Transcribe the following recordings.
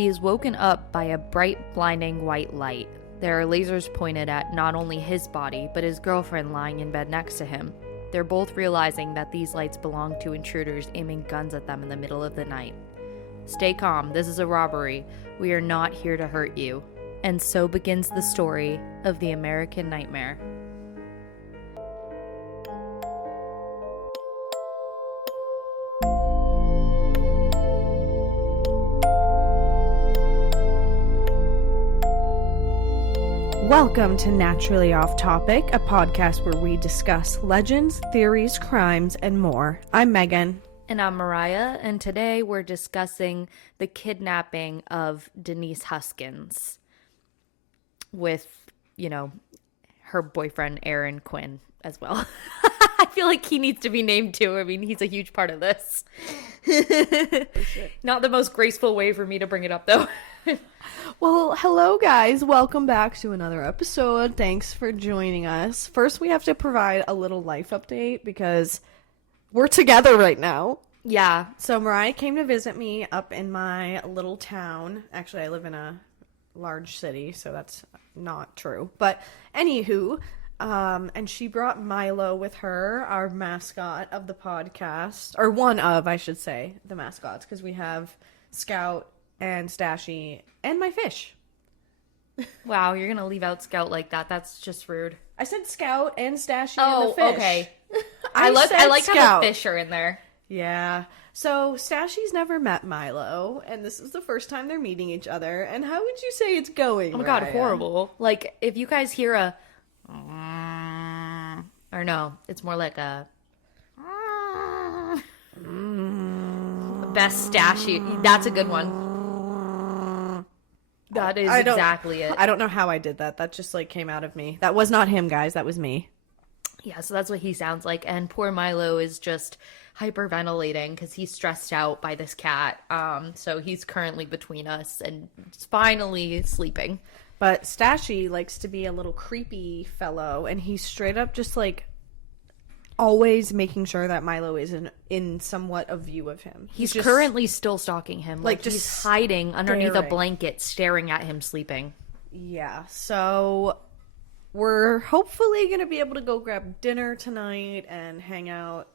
He is woken up by a bright, blinding white light. There are lasers pointed at not only his body, but his girlfriend lying in bed next to him. They're both realizing that these lights belong to intruders aiming guns at them in the middle of the night. Stay calm, this is a robbery. We are not here to hurt you. And so begins the story of the American Nightmare. Welcome to Naturally Off Topic, a podcast where we discuss legends, theories, crimes, and more. I'm Megan. And I'm Mariah, and today we're discussing the kidnapping of Denise Huskins with, her boyfriend Aaron Quinn as well. I feel like he needs to be named too. I mean, he's a huge part of this. Not the most graceful way for me to bring it up, though. Well, hello guys. Welcome back to another episode. Thanks for joining us. First, we have to provide a little life update because we're together right now. Yeah. So Mariah came to visit me up in my little town. Actually, I live in a large city, so that's not true. But anywho, and she brought Milo with her, our mascot of the podcast, or one of, I should say, the mascots, because we have Scout and Stashy and my fish. Wow, you're gonna leave out Scout like that? That's just rude. I said Scout and Stashy and the fish. Okay. I like Scout. how the fish are in there. Yeah. So Stashy's never met Milo, and this is the first time they're meeting each other. And how would you say it's going? Oh my god, Mariah? horrible. Like, if you guys hear a or no, it's more like a best Stashy. That's a good one. That is exactly it. I don't know how I did that. That just came out of me. That was not him, guys. That was me. Yeah, so that's what he sounds like. And poor Milo is just hyperventilating because he's stressed out by this cat. So he's currently between us and finally sleeping. But Stashy likes to be a little creepy fellow, and he's straight up just always making sure that Milo is in somewhat a view of him. He's just currently still stalking him. Like just he's hiding underneath a staring. blanket, staring at him sleeping. Yeah, so we're hopefully going to be able to go grab dinner tonight and hang out,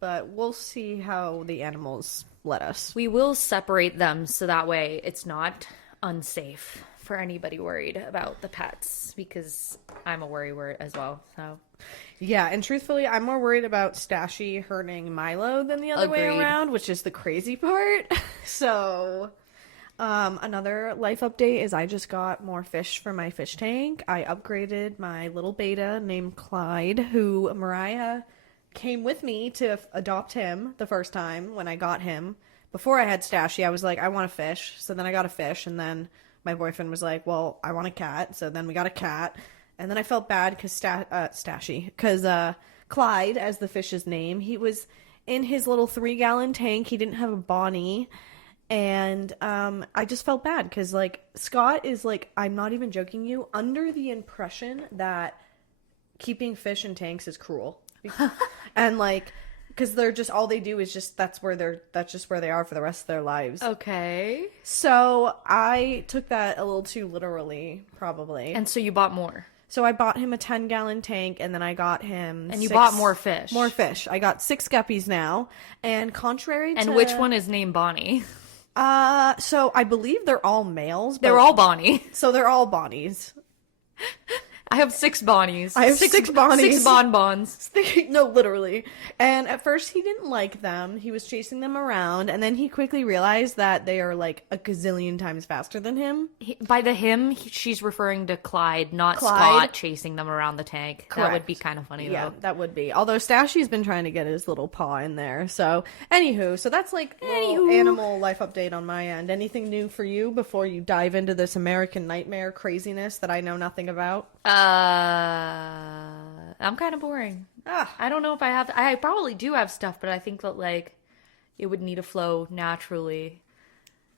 but we'll see how the animals let us. We will separate them so that way it's not unsafe for anybody worried about the pets, because I'm a worrywart as well. So yeah, and truthfully, I'm more worried about Stashy hurting Milo than the other way Agreed. around, which is the crazy part. So another life update is I just got more fish for my fish tank. I upgraded my little beta named Clyde, who Mariah came with me to adopt him the first time when I got him. Before I had Stashy, I was like, I want a fish. So then I got a fish, and then my boyfriend was like, well, I want a cat. So then we got a cat. And then I felt bad because Clyde, as the fish's name, he was in his little 3-gallon tank. He didn't have a Bonnie. And I just felt bad because, Scott is, I'm not even joking you, under the impression that keeping fish in tanks is cruel. And, because they're just, all they do is just, that's just where they are for the rest of their lives. okay. So I took that a little too literally, probably. And so you bought more. So I bought him a 10-gallon tank, and then I got him And you bought more fish. More fish. I got 6 guppies now. And contrary to... And which one is named Bonnie? So I believe they're all males. They're all Bonnie. So they're all Bonnies. I have 6 Bonnies. I have 6 Bonnies. 6 bonbons. No, literally. And at first he didn't like them. He was chasing them around, and then he quickly realized that they are a gazillion times faster than him. By the him, she's referring to Clyde, not Clyde. Scott chasing them around the tank. Correct. That would be kind of funny, Yeah, though. that would be. Although Stashy's been trying to get his little paw in there. So, anywho, so that's little animal life update on my end. Anything new for you before you dive into this American Nightmare craziness that I know nothing about? I'm kind of boring. I don't know if I have. I probably do have stuff, but I think that it would need to flow naturally,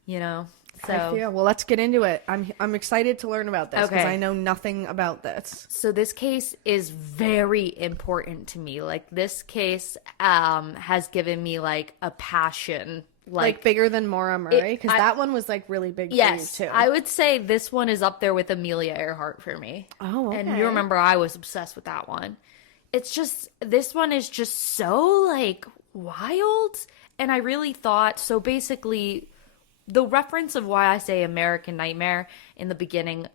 So Yeah, well, let's get into it. I'm excited to learn about this because Okay. I know nothing about this. So this case is very important to me. This case has given me a passion Like bigger than Maura Murray? Because that one was like really big for you too. I would say this one is up there with Amelia Earhart for me. Oh, okay. And you remember I was obsessed with that one. It's just, this one is just so like wild. And I really thought, so basically the reference of why I say American Nightmare in the beginning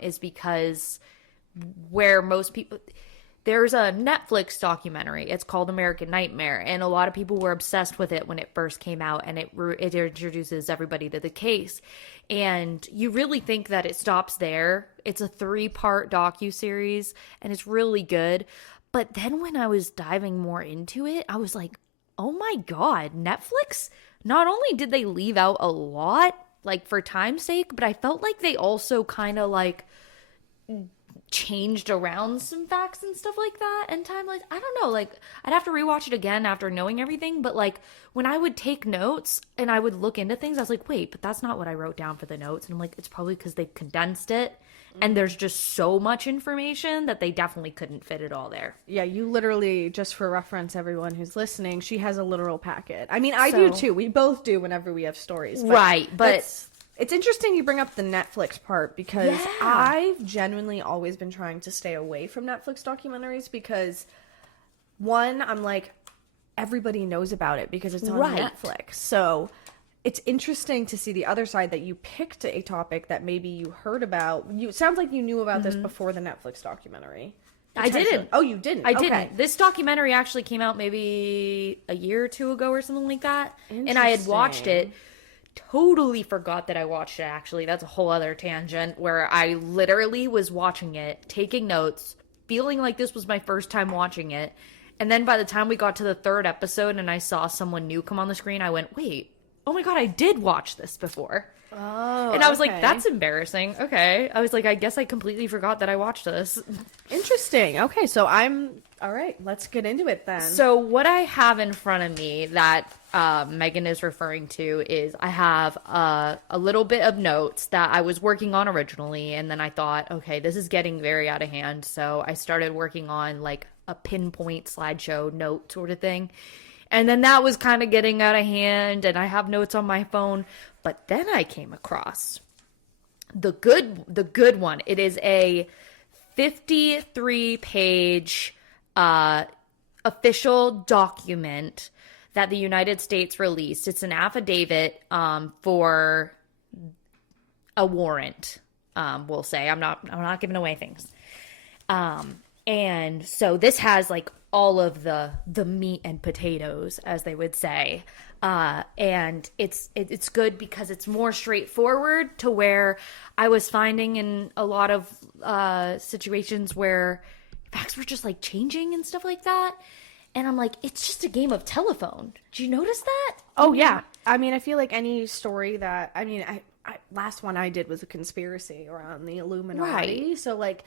is because where most people... There's a Netflix documentary. It's called American Nightmare, and a lot of people were obsessed with it when it first came out, and it introduces everybody to the case. And you really think that it stops there. It's a 3-part docuseries, and it's really good. But then when I was diving more into it, I was like, oh my God, Netflix? Not only did they leave out a lot, like for time's sake, but I felt like they also kind of like changed around some facts and stuff like that and timelines. I don't know, like I'd have to rewatch it again after knowing everything, but like when I would take notes and I would look into things, I was like, wait, but that's not what I wrote down for the notes. And I'm like, it's probably because they condensed it and there's just so much information that they definitely couldn't fit it all there. Yeah, you literally, just for reference, everyone who's listening, she has a literal packet. I mean, I do too. We both do whenever we have stories. Right, but it's interesting you bring up the Netflix part because I've genuinely always been trying to stay away from Netflix documentaries because, one, I'm like, everybody knows about it because it's on Netflix. So it's interesting to see the other side that you picked a topic that maybe you heard about. It sounds like you knew about this before the Netflix documentary. I didn't. Oh, you didn't? I didn't. This documentary actually came out maybe a year or two ago or something like that. And I had watched it. Totally forgot that I watched it, actually. That's a whole other tangent where I literally was watching it, taking notes, feeling like this was my first time watching it. And then by the time we got to the 3rd episode and I saw someone new come on the screen, I went, wait, oh my God, I did watch this before. Oh, and I was like, that's embarrassing. Okay. I was like, I guess I completely forgot that I watched this. Interesting. Okay, so all right, let's get into it then. So what I have in front of me that Megan is referring to is I have a little bit of notes that I was working on originally, and then I thought, okay, this is getting very out of hand, so I started working on like a pinpoint slideshow note sort of thing, and then that was kind of getting out of hand, and I have notes on my phone, but then I came across the good one. It is a 53-page official document that the United States released. It's an affidavit for a warrant. We'll say I'm not giving away things. And so this has like all of the meat and potatoes, as they would say. And it's good because it's more straightforward to where I was finding in a lot of situations where facts were just like changing and stuff like that. And I'm like, it's just a game of telephone. Did you notice that? Oh, yeah. I mean, I feel like any story that, I mean, I last one I did was a conspiracy around the Illuminati. Right. So, like,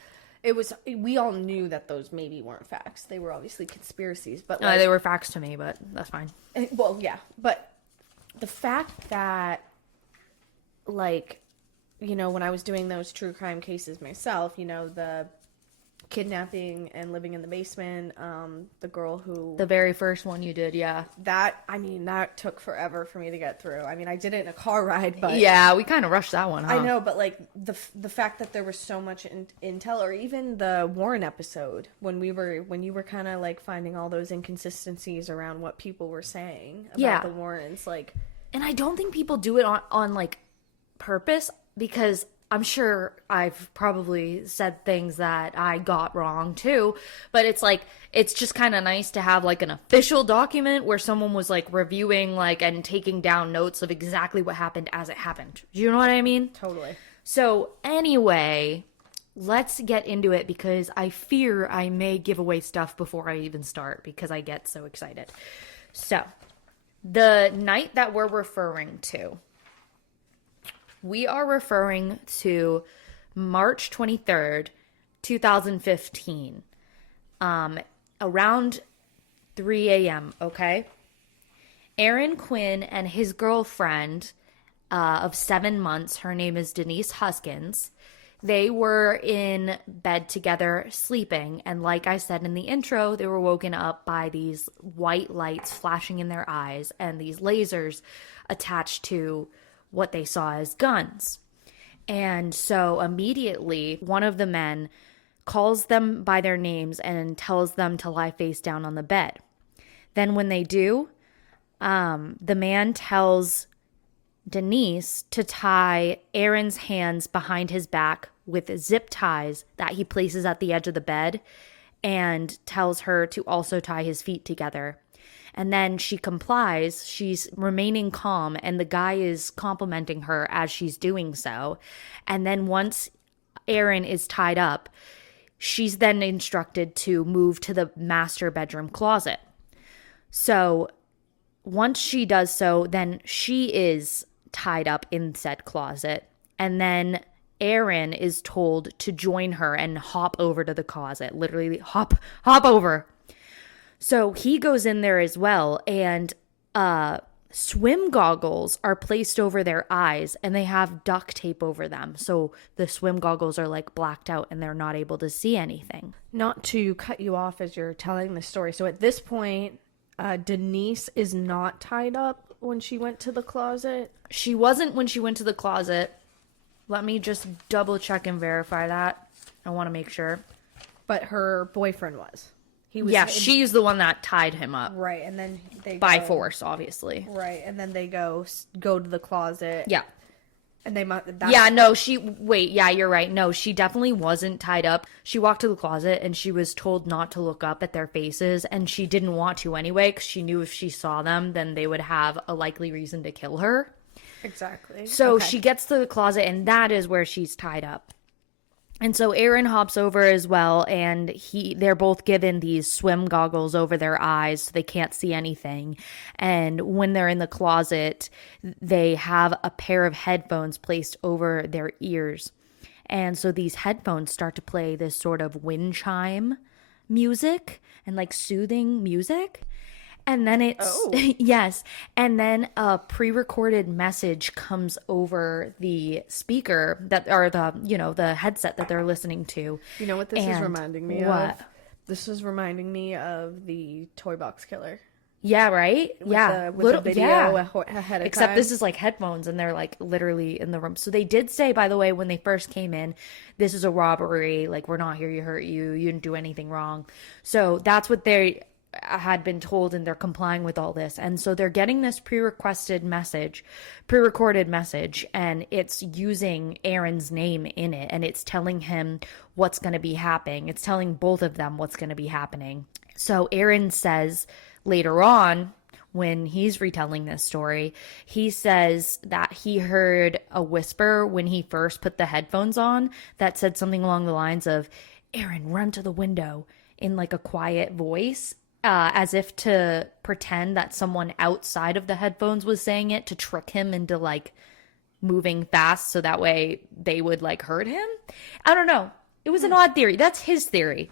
we all knew that those maybe weren't facts. They were obviously conspiracies. But like, they were facts to me, but that's fine. Well, yeah. But the fact that, like, you know, when I was doing those true crime cases myself, you know, the kidnapping and living in the basement, the girl who... The very first one you did, yeah. That took forever for me to get through. I mean, I did it in a car ride, but... Yeah, we kind of rushed that one, huh? I know, but, like, the fact that there was so much intel, or even the Warren episode, when you were kind of, like, finding all those inconsistencies around what people were saying about the Warrens, like... And I don't think people do it on like, purpose, because... I'm sure I've probably said things that I got wrong too, but it's like, it's just kind of nice to have like an official document where someone was like reviewing like and taking down notes of exactly what happened as it happened. Do you know what I mean? Totally. So anyway, let's get into it because I fear I may give away stuff before I even start because I get so excited. So the night that we're referring to, we are referring to March 23rd, 2015, around 3 a.m., okay? Aaron Quinn and his girlfriend of 7 months, her name is Denise Huskins, They were in bed together sleeping, and like I said in the intro, they were woken up by these white lights flashing in their eyes and these lasers attached to what they saw as guns. And so immediately, one of the men calls them by their names and tells them to lie face down on the bed. Then when they do, the man tells Denise to tie Aaron's hands behind his back with zip ties that he places at the edge of the bed, and tells her to also tie his feet together. And then she complies. She's remaining calm, and the guy is complimenting her as she's doing so. And then once Aaron is tied up, she's then instructed to move to the master bedroom closet. So once she does so, then she is tied up in said closet. And then Aaron is told to join her and hop over to the closet. Literally hop over. So he goes in there as well, and swim goggles are placed over their eyes, and they have duct tape over them. So the swim goggles are like blacked out and they're not able to see anything. Not to cut you off as you're telling the story. So at this point, Denise is not tied up when she went to the closet. She wasn't when she went to the closet. Let me just double check and verify that. I want to make sure. But her boyfriend was. He was. Yeah, she's the one that tied him up. Right, and then they by force, obviously. Right, and then they go to the closet. Yeah. And they might. Yeah, no, wait, yeah, you're right. No, she definitely wasn't tied up. She walked to the closet and she was told not to look up at their faces, and she didn't want to anyway, because she knew if she saw them, then they would have a likely reason to kill her. Exactly. So she gets to the closet, and that is where she's tied up. And so Aaron hops over as well, and they're both given these swim goggles over their eyes so they can't see anything. And when they're in the closet, they have a pair of headphones placed over their ears. And so these headphones start to play this sort of wind chime music and like soothing music. And then yes. And then a pre-recorded message comes over the speaker the headset that they're listening to. You know what this is reminding me of? This is reminding me of the Toy Box Killer. Yeah, right? With the video ahead of Except time. this is like headphones, and they're like literally in the room. So they did say, by the way, when they first came in, this is a robbery. Like, we're not here to hurt you. You didn't do anything wrong. So that's what they had been told, and they're complying with all this. And so they're getting this pre-recorded message, and it's using Aaron's name in it, and it's telling him what's going to be happening. It's telling both of them what's going to be happening. So Aaron says later on, when he's retelling this story, he says that he heard a whisper when he first put the headphones on that said something along the lines of, "Aaron, run to the window," in like a quiet voice. As if to pretend that someone outside of the headphones was saying it to trick him into like moving fast so that way they would like hurt him. I don't know. It was an odd theory. That's his theory.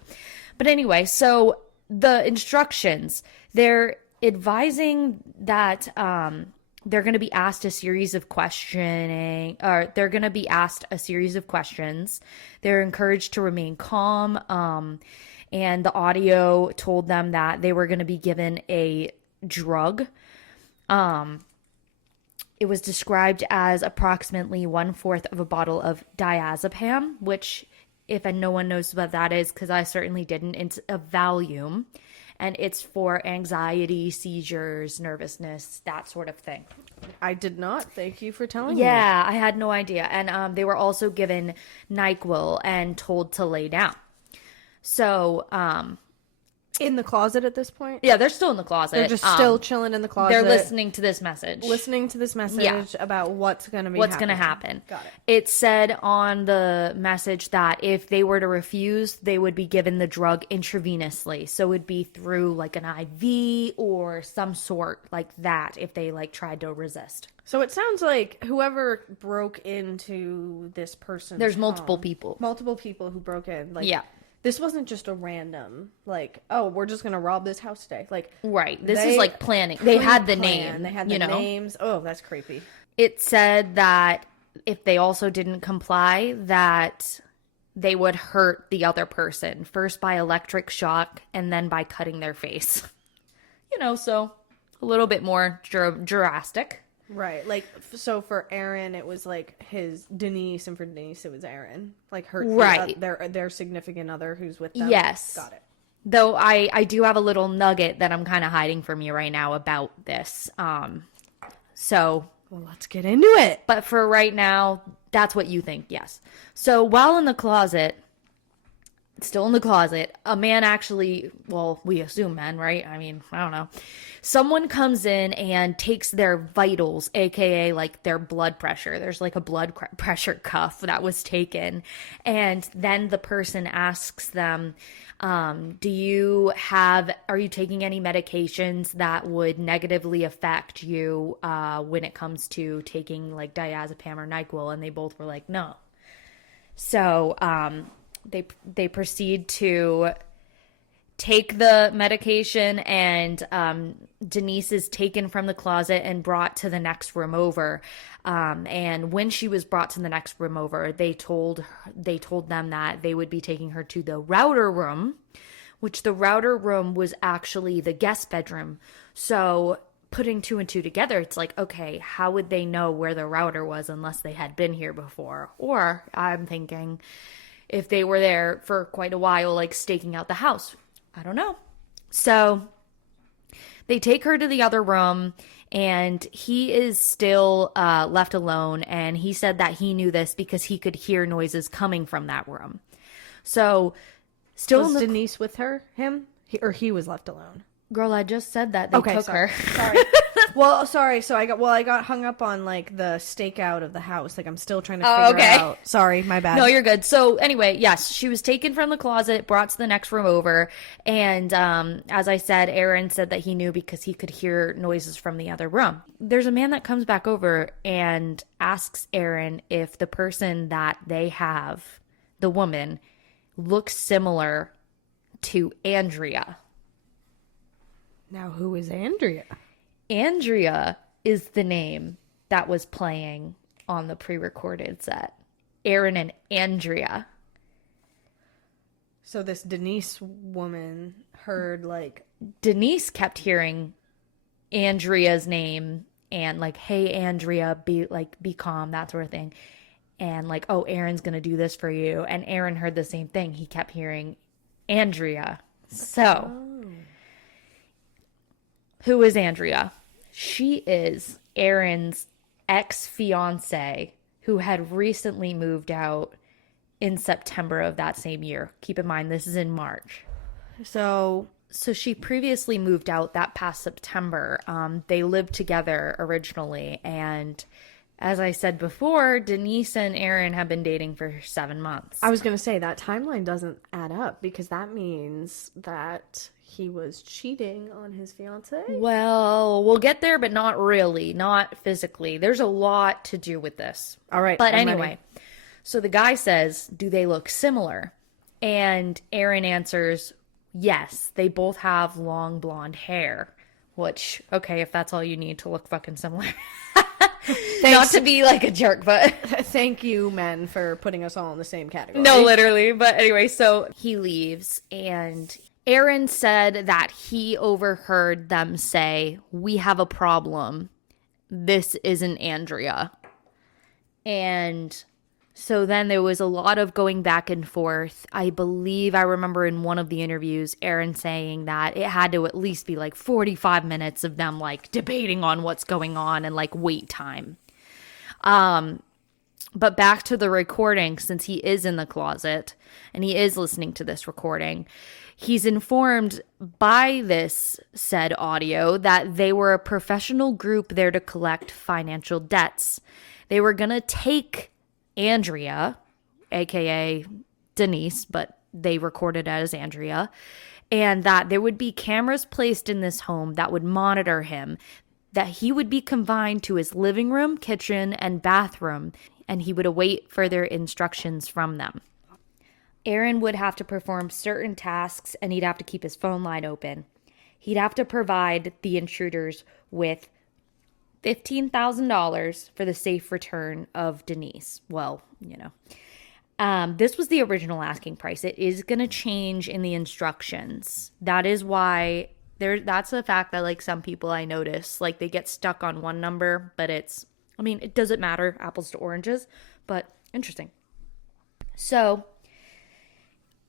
But anyway, so the instructions, they're advising that they're going to be asked a series of questions. They're encouraged to remain calm. And the audio told them that they were going to be given a drug. It was described as approximately 1/4 of a bottle of diazepam, which, if no one knows what that is, because I certainly didn't, it's a Valium. And it's for anxiety, seizures, nervousness, that sort of thing. I did not. Thank you for telling me. Yeah, I had no idea. And they were also given NyQuil and told to lay down. So, in the closet at this point? Yeah, they're still in the closet. They're just still chilling in the closet. They're listening to this message. About what's going to be What's going to happen. Got it. It said on the message that if they were to refuse, they would be given the drug intravenously. So it would be through like an IV or some sort like that if they like tried to resist. So it sounds like whoever broke into this person's There's multiple home, people. Multiple people who broke in. Like, yeah. This wasn't just a random, like, oh, we're just going to rob this house today. Like, right. This is like planning. They had the name. They had the names. Oh, that's creepy. It said that if they also didn't comply, that they would hurt the other person, first by electric shock and then by cutting their face. So a little bit more drastic. Right. Like, so for Aaron, it was like his Denise, and for Denise, it was Aaron. Like her, right. Their significant other who's with them. Yes. Got it. Though I do have a little nugget that I'm kind of hiding from you right now about this. So. Well, let's get into it. But for right now, that's what you think, yes. So while in the closet, still in the closet, a man actually, well, we assume men, right? I mean, I don't know. Someone comes in and takes their vitals, aka like their blood pressure. There's like a blood pressure cuff that was taken. And then the person asks them, are you taking any medications that would negatively affect you when it comes to taking like diazepam or NyQuil? And they both were like, no. So, they proceed to take the medication, and Denise is taken from the closet and brought to the next room over. And when she was brought to the next room over, they told them that they would be taking her to the router room, which the router room was actually the guest bedroom. So putting two and two together, it's like, okay, how would they know where the router was unless they had been here before? Or I'm thinking, if they were there for quite a while, like staking out the house. I don't know. So they take her to the other room, and he is still left alone. And he said that he knew this because he could hear noises coming from that room. So still was Denise with him, or he was left alone? Girl, I just said that they took her. Sorry. Well, sorry. So I got hung up on like the stakeout of the house. Like I'm still trying to figure out. Sorry, my bad. No, you're good. So anyway, yes, she was taken from the closet, brought to the next room over, and as I said, Aaron said that he knew because he could hear noises from the other room. There's a man that comes back over and asks Aaron if the person that they have, the woman, looks similar to Andrea. Now, who is Andrea? Andrea is the name that was playing on the pre-recorded set. Aaron and Andrea. So this Denise woman heard like... Denise kept hearing Andrea's name and like, hey, Andrea, be calm, that sort of thing. And like, oh, Aaron's going to do this for you. And Aaron heard the same thing. He kept hearing Andrea. So... Oh. Who is Andrea? She is Aaron's ex-fiance who had recently moved out in September of that same year. Keep in mind, this is in March. So she previously moved out that past September. They lived together originally. And as I said before, Denise and Aaron have been dating for 7 months. I was going to say that timeline doesn't add up because that means that he was cheating on his fiance. Well, we'll get there, but not really, not physically. There's a lot to do with this. All right. But anyway, so the guy says, do they look similar? And Aaron answers, yes, they both have long blonde hair. Which, okay, if that's all you need to look fucking similar. Not to be like a jerk, but... Thank you, men, for putting us all in the same category. No, literally. But anyway, so he leaves, and Aaron said that he overheard them say, we have a problem. This isn't Andrea. And so then there was a lot of going back and forth. I believe I remember in one of the interviews, Aaron saying that it had to at least be like 45 minutes of them like debating on what's going on and like wait time. But back to the recording, since he is in the closet and he is listening to this recording, he's informed by this said audio that they were a professional group there to collect financial debts. They were going to take Andrea, aka Denise, but they recorded as Andrea, and that there would be cameras placed in this home that would monitor him, that he would be confined to his living room, kitchen, and bathroom, and he would await further instructions from them. Aaron would have to perform certain tasks, and he'd have to keep his phone line open. He'd have to provide the intruders with $15,000 for the safe return of Denise. Well, this was the original asking price. It is going to change in the instructions. That is why that's the fact that like some people I notice, like they get stuck on one number, but it doesn't matter, apples to oranges, but interesting. So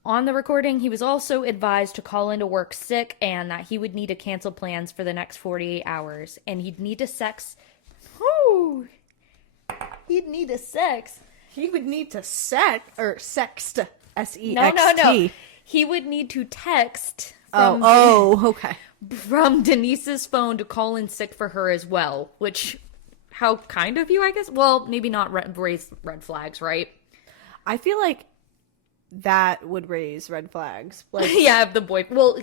on the recording, he was also advised to call into work sick and that he would need to cancel plans for the next 48 hours. And he'd need to sext. He would need to sext. S-E-X-T. No. He would need to text okay. From Denise's phone to call in sick for her as well. Which, how kind of you, I guess? Well, maybe not raise red flags, right? I feel like that would raise red flags. Like, yeah, the boy. Well,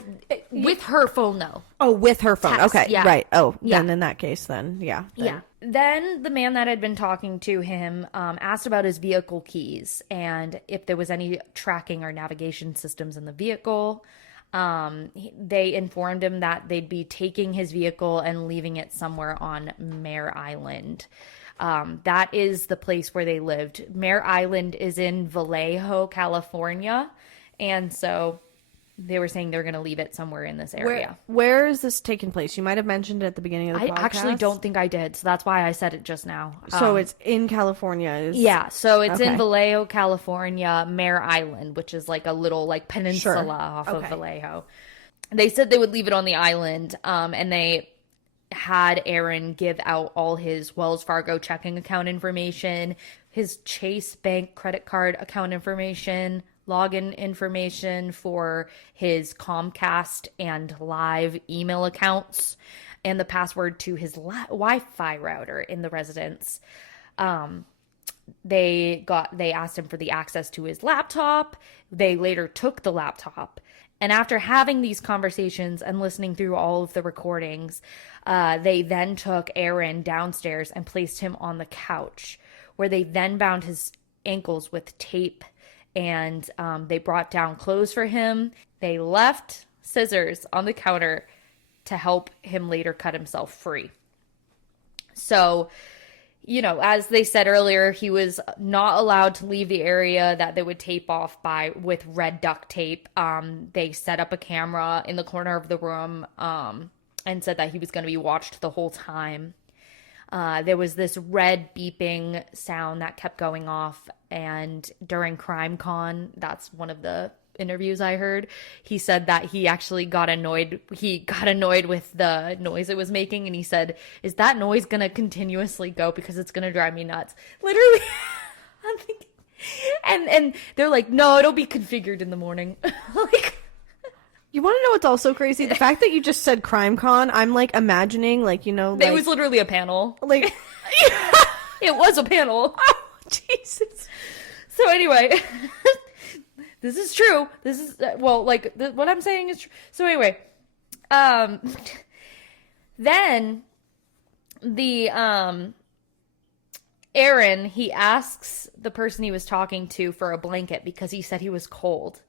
with her phone, though. Oh, with her phone. Text, okay, yeah. right. Oh, yeah. Then in that case, then, yeah. Yeah. Then the man that had been talking to him asked about his vehicle keys and if there was any tracking or navigation systems in the vehicle. They informed him that they'd be taking his vehicle and leaving it somewhere on Mare Island. That is the place where they lived. Mare Island is in Vallejo, California. And so they were saying they're going to leave it somewhere in this area. Where is this taking place? You might have mentioned it at the beginning of the podcast. I actually don't think I did. So that's why I said it just now. So it's in California. Yeah. So it's in Vallejo, California, Mare Island, which is like a little like peninsula off of Vallejo. They said they would leave it on the island. And they had Aaron give out all his Wells Fargo checking account information, his Chase Bank credit card account information, login information for his Comcast and Live email accounts, and the password to his Wi-Fi router in the residence. They asked him for the access to his laptop. They later took the laptop. And after having these conversations and listening through all of the recordings, they then took Aaron downstairs and placed him on the couch, where they then bound his ankles with tape, and they brought down clothes for him. They left scissors on the counter to help him later cut himself free. So, as they said earlier, he was not allowed to leave the area that they would tape off with red duct tape. They set up a camera in the corner of the room and said that he was going to be watched the whole time. There was this red beeping sound that kept going off, and during CrimeCon, that's one of the interviews I heard, he said that he actually got annoyed. He got annoyed with the noise it was making, and he said, "Is that noise gonna continuously go? Because it's gonna drive me nuts." Literally, I'm thinking, and they're like, "No, it'll be configured in the morning." Like, you want to know what's also crazy? The fact that you just said CrimeCon, I'm like imagining, like, it was literally a panel. Like, it was a panel. Oh, Jesus. So anyway. This is true. This is, what I'm saying is true. So anyway, then the, Aaron, he asks the person he was talking to for a blanket because he said he was cold.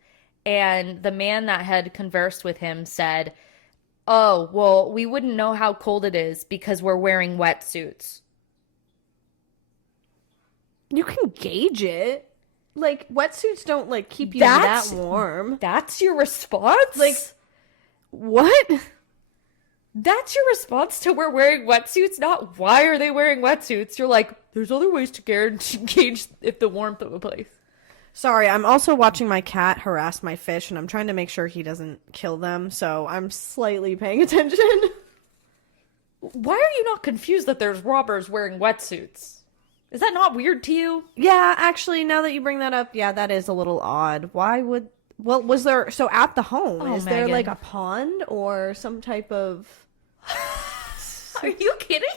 And the man that had conversed with him said, "Oh, well, we wouldn't know how cold it is because we're wearing wetsuits." You can gauge it. Like, wetsuits don't, like, keep you that warm. That's your response? Like, what? That's your response to we're wearing wetsuits? Not why are they wearing wetsuits? You're like, there's other ways to gauge if the warmth of a place. Sorry, I'm also watching my cat harass my fish, and I'm trying to make sure he doesn't kill them, so I'm slightly paying attention. Why are you not confused that there's robbers wearing wetsuits? Is that not weird to you? Yeah, actually, now that you bring that up, yeah, that is a little odd. Was there, so at the home, is there like a pond or some type of... Are you kidding?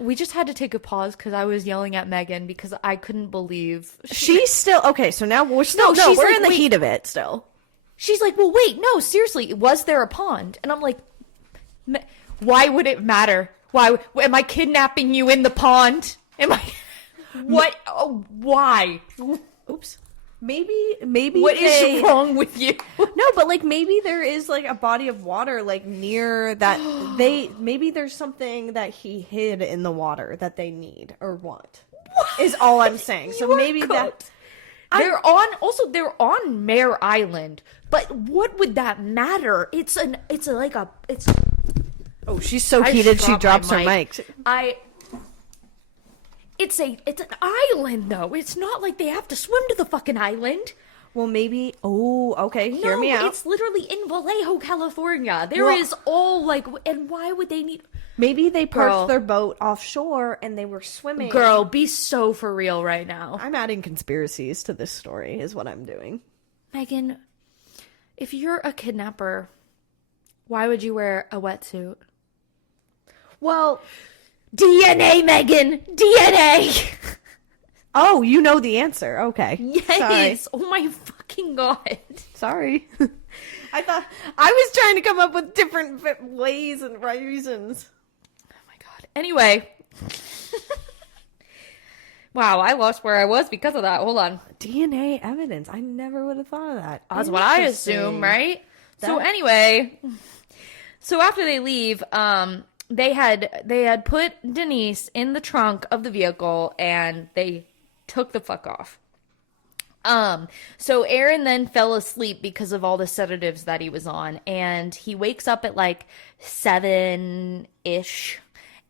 We just had to take a pause because I was yelling at Megan because I couldn't believe... She's still... Okay, so now we're still... No, we're in the heat of it still. She's like, well, wait, no, seriously, was there a pond? And I'm like, why would it matter? Why am I kidnapping you in the pond? Am I? What? Oh, why? Oops. Maybe What is wrong with you? No, but like maybe there is like a body of water like near that maybe there's something that he hid in the water that they need or want. Is all I'm saying. So maybe that they're on Mare Island, but what would that matter? Oh, she's so heated she drops her mic. It's an island though. It's not like they have to swim to the fucking island. Well, maybe. Oh, okay. Hear me out. It's literally in Vallejo, California. There is all like, and why would they need? Maybe they parked their boat offshore and they were swimming. Girl, be so for real right now. I'm adding conspiracies to this story, is what I'm doing. Megan, if you're a kidnapper, why would you wear a wetsuit? Well, DNA, Megan! DNA! Oh, you know the answer. Okay. Yes! Sorry. Oh my fucking god. Sorry. I thought I was trying to come up with different ways and reasons. Oh my god. Anyway. Wow, I lost where I was because of that. Hold on. DNA evidence. I never would have thought of that. That's what I assume, right? So anyway, so after they leave, they had put Denise in the trunk of the vehicle and they took the fuck off. So Aaron then fell asleep because of all the sedatives that he was on, and he wakes up at like 7-ish,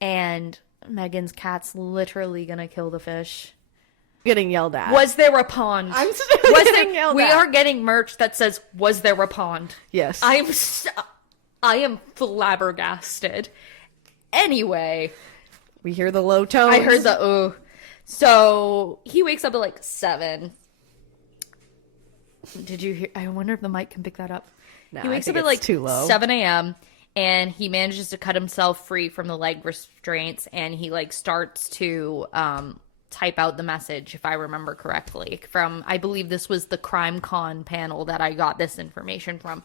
and Megan's cat's literally gonna kill the fish. Getting yelled at. Was there a pond? I'm still getting yelled at. We are getting merch that says, "Was there a pond?" Yes. I am flabbergasted. Anyway, we hear the low tones. I heard the ooh. So he wakes up at like 7. Did you hear? I wonder if the mic can pick that up. No, he wakes up at like too low. 7 a.m. and he manages to cut himself free from the leg restraints, and he like starts to type out the message, if I remember correctly, from, I believe this was the Crime Con panel that I got this information from.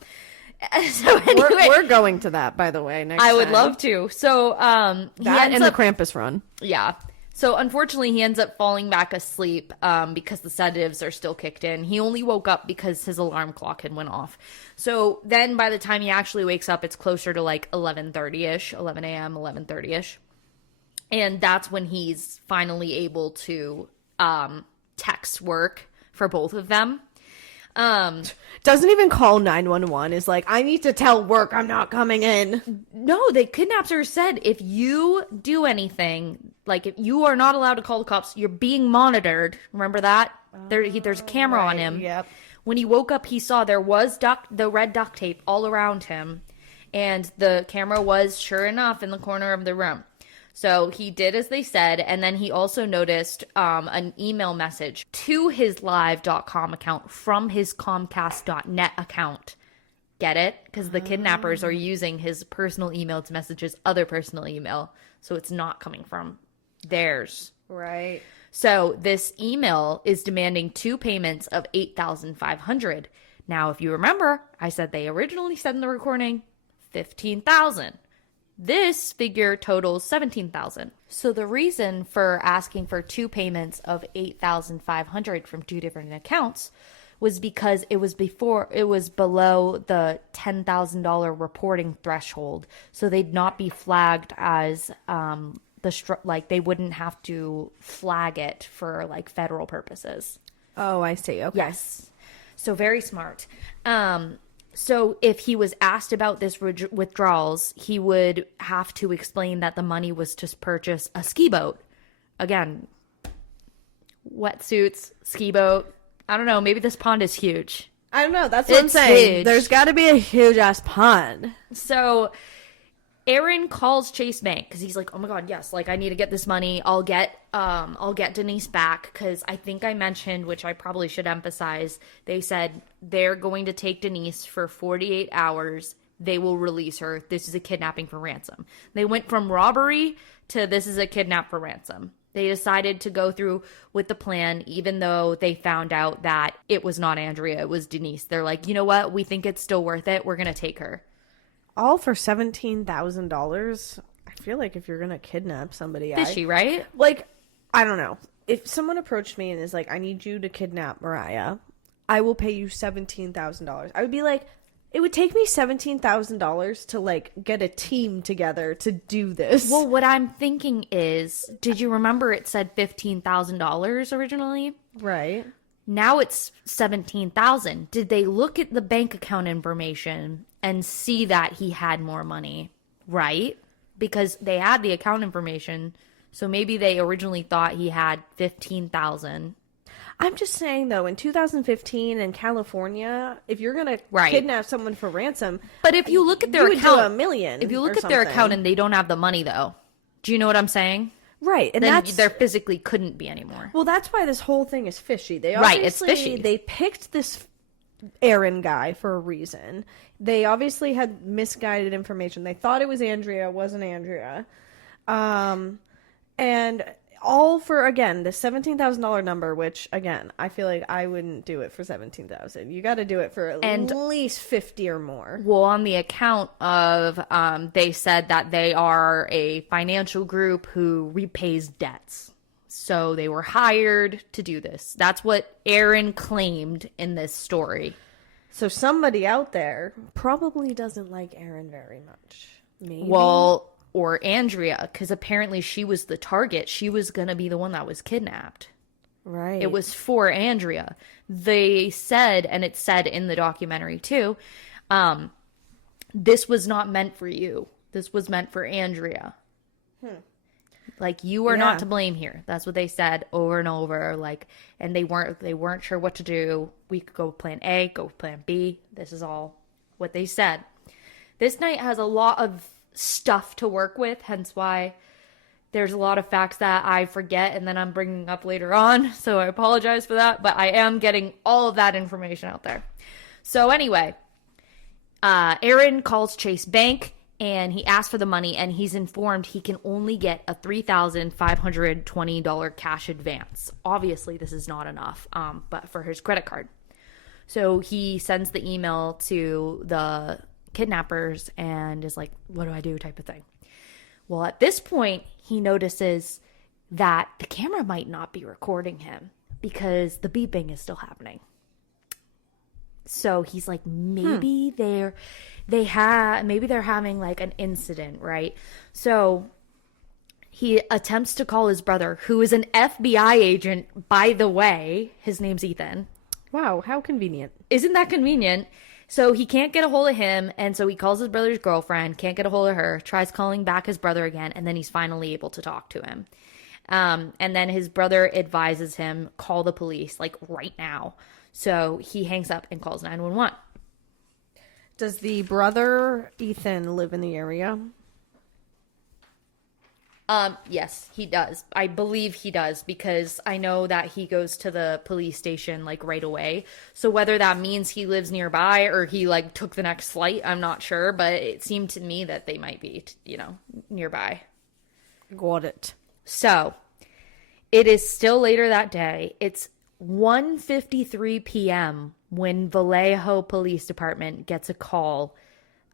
So anyway, we're going to that, by the way, next I would time. love to. So that and the Krampus run. Yeah. So unfortunately he ends up falling back asleep because the sedatives are still kicked in. He only woke up because his alarm clock had went off. So then by the time he actually wakes up, it's closer to like 11:30ish, 11 a.m., 11:30ish. And that's when he's finally able to text work for both of them. Doesn't even call 911. Is like, I need to tell work I'm not coming in. No, the kidnappers said if you do anything, like if you are not allowed to call the cops, you're being monitored. Remember that? There's a camera on him. Yep. When he woke up, he saw there was the red duct tape all around him, and the camera was sure enough in the corner of the room. So he did as they said, and then he also noticed an email message to his live.com account from his Comcast.net account. Get it? Because the kidnappers are using his personal email to message his other personal email, so it's not coming from theirs. Right. So this email is demanding 2 payments of $8,500. Now, if you remember, I said they originally said in the recording $15,000. This figure totals $17,000. So the reason for asking for 2 payments of $8,500 from 2 different accounts was because it was below the $10,000 reporting threshold. So they'd not be flagged as they wouldn't have to flag it for like federal purposes. Oh, I see. Okay. Yes. So very smart. So if he was asked about this withdrawals, he would have to explain that the money was to purchase a ski boat. Again, wetsuits, ski boat. I don't know. Maybe this pond is huge. I don't know. That's what I'm saying. Huge. There's got to be a huge ass pond. So Aaron calls Chase Bank because he's like, oh my God, yes, like I need to get this money. I'll get Denise back, because I think I mentioned, which I probably should emphasize, they said they're going to take Denise for 48 hours. They will release her. This is a kidnapping for ransom. They went from robbery to this is a kidnap for ransom. They decided to go through with the plan, even though they found out that it was not Andrea, it was Denise. They're like, you know what? We think it's still worth it. We're going to take her. All for $17,000. I feel like if you're gonna kidnap somebody, fishy, right? Like, I don't know. If someone approached me and is like, "I need you to kidnap Mariah," I will pay you $17,000. I would be like, it would take me $17,000 to like get a team together to do this. Well, what I'm thinking is, did you remember it said $15,000 originally? Right. Now it's $17,000. Did they look at the bank account information and see that he had more money? Right? Because they had the account information, so maybe they originally thought he had $15,000. I'm just saying, though, in 2015 in California, if you're going to Right. kidnap someone for ransom... But if you look at their you would account... do $1 million If you look or at their something. account and they don't have the money, though, do you know what I'm saying? Right, and Then that's... there physically couldn't be anymore. Well, that's why this whole thing is fishy. They Right, it's obviously- fishy. They picked this Aaron guy for a reason. They obviously had misguided information. They thought it was Andrea, it wasn't Andrea. And all for, again, the $17,000 number, which, again, I feel like I wouldn't do it for $17,000. You got to do it for at least 50 or more. Well, on the account of, they said that they are a financial group who repays debts. So they were hired to do this. That's what Aaron claimed in this story. So somebody out there probably doesn't like Aaron very much. Maybe. Well, or Andrea, because apparently she was the target. She was going to be the one that was kidnapped. Right. It was for Andrea. They said, and it said in the documentary too, this was not meant for you. This was meant for Andrea. Like, you are not to blame here. That's what they said over and over. Like, and they weren't sure what to do. We could go with plan A, go with plan B. This is all what they said. This night has a lot of stuff to work with, hence why there's a lot of facts that I forget and then I'm bringing up later on. So I apologize for that, but I am getting all of that information out there. So anyway, Aaron calls Chase Bank and he asks for the money, and he's informed he can only get a $3,520 cash advance. Obviously, this is not enough, but for his credit card. So he sends the email to the kidnappers and is like, what do I do, type of thing. Well, at this point, he notices that the camera might not be recording him because the beeping is still happening. So he's like, maybe they're having like an incident, right? So he attempts to call his brother, who is an FBI agent, by the way. His name's Ethan. Wow, how convenient. Isn't that convenient? So he can't get a hold of him, and so he calls his brother's girlfriend, can't get a hold of her, tries calling back his brother again, and then he's finally able to talk to him. And then his brother advises him, call the police, like right now. So he hangs up and calls 911. Does the brother, Ethan, live in the area? Yes, he does. I believe he does, because I know that he goes to the police station like right away. So whether that means he lives nearby or he like took the next flight, I'm not sure, but it seemed to me that they might be, nearby. Got it. So it is still later that day. It's 1:53 p.m. when Vallejo Police Department gets a call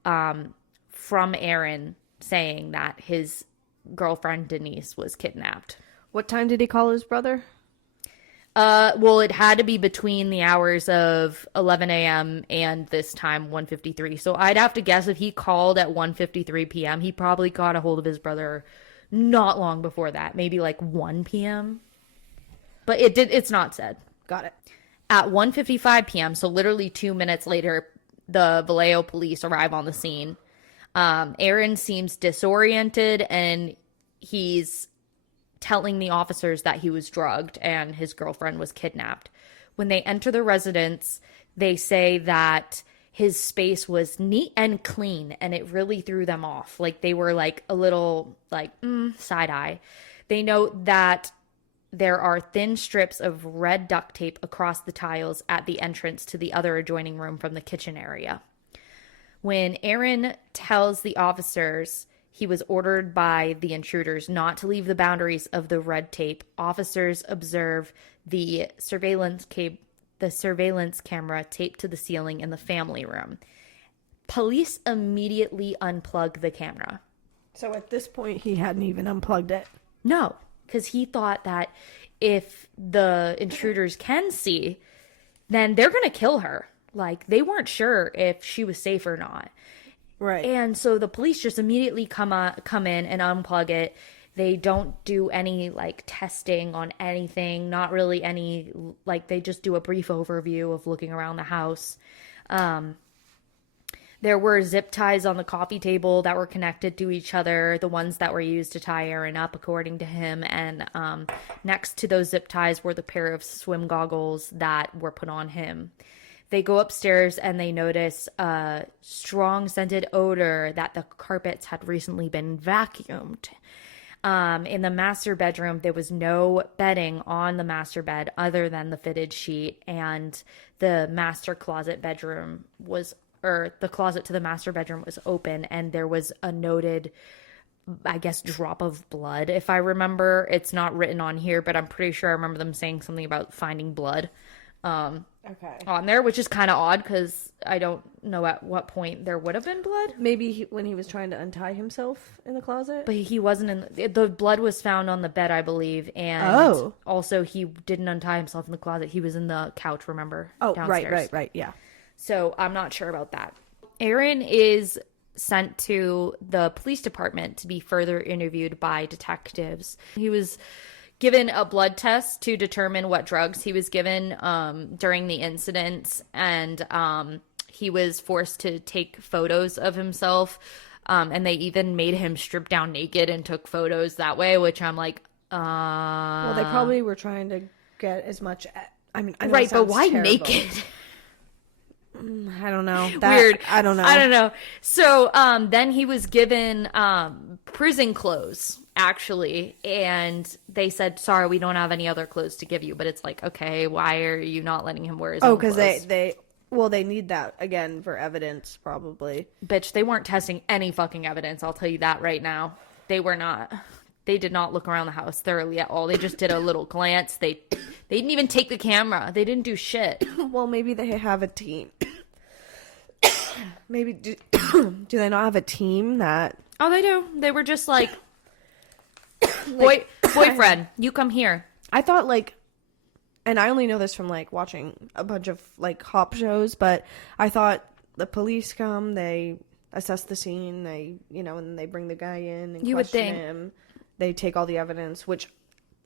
from Aaron saying that his girlfriend Denise was kidnapped. What time did he call his brother? Well, it had to be between the hours of 11 a.m. and this time, 1:53. So I'd have to guess if he called at 1:53 p.m., he probably got a hold of his brother not long before that, maybe like 1 p.m. But it's not said. Got it. At 1:55 p.m., so literally 2 minutes later, the Vallejo police arrive on the scene. Aaron seems disoriented, and he's telling the officers that he was drugged and his girlfriend was kidnapped. When they enter the residence, they say that his space was neat and clean, and it really threw them off. Like, they were like a little like side eye. They note that there are thin strips of red duct tape across the tiles at the entrance to the other adjoining room from the kitchen area. When Aaron tells the officers he was ordered by the intruders not to leave the boundaries of the red tape, officers observe the surveillance camera taped to the ceiling in the family room. Police immediately unplug the camera. So at this point, he hadn't even unplugged it. No, because he thought that if the intruders can see, then they're going to kill her. Like, they weren't sure if she was safe or not. Right. And so the police just immediately come in and unplug it. They don't do any, like, testing on anything. Not really any, like, they just do a brief overview of looking around the house. There were zip ties on the coffee table that were connected to each other, the ones that were used to tie Aaron up, according to him. And next to those zip ties were the pair of swim goggles that were put on him. They go upstairs and they notice a strong scented odor that the carpets had recently been vacuumed. In the master bedroom, there was no bedding on the master bed other than the fitted sheet, and the master closet bedroom was, or the closet to the master bedroom was open, and there was a noted, I guess, drop of blood. If I remember, it's not written on here, but I'm pretty sure I remember them saying something about finding blood on there, which is kind of odd because I don't know at what point there would have been blood. Maybe when he was trying to untie himself in the closet. But he wasn't in the blood was found on the bed, I believe, and also he didn't untie himself in the closet. He was in the couch, remember? Oh, downstairs. right, yeah. So I'm not sure about that. Aaron is sent to the police department to be further interviewed by detectives. He was given a blood test to determine what drugs he was given during the incidents, and he was forced to take photos of himself, and they even made him strip down naked and took photos that way, which I'm like, well, they probably were trying to get as much, I know right, but why terrible. naked? I don't know. Weird. I don't know. So then he was given prison clothes, actually, and they said, sorry, we don't have any other clothes to give you. But it's like, okay, why are you not letting him wear his own clothes? Because they need that, again, for evidence, probably. Bitch, they weren't testing any fucking evidence, I'll tell you that right now. They were not. They did not look around the house thoroughly at all. They just did a little glance. They didn't even take the camera. They didn't do shit. Well, maybe they have a team. Maybe do they not have a team that? Oh, they do. They were just like, boyfriend, you come here. I thought, like, and I only know this from, like, watching a bunch of, like, cop shows, but I thought the police come, they assess the scene, they, and then they bring the guy in and question him. They take all the evidence, which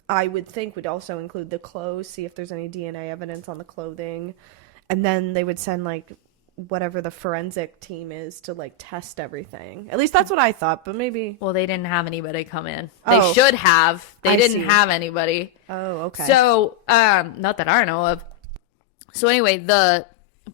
I would think would also include the clothes, see if there's any DNA evidence on the clothing, and then they would send, like, whatever the forensic team is to, like, test everything. At least that's what I thought, but maybe. Well, they didn't have anybody come in. They should have. They didn't have anybody. Oh, okay. So, not that I know of. So anyway, the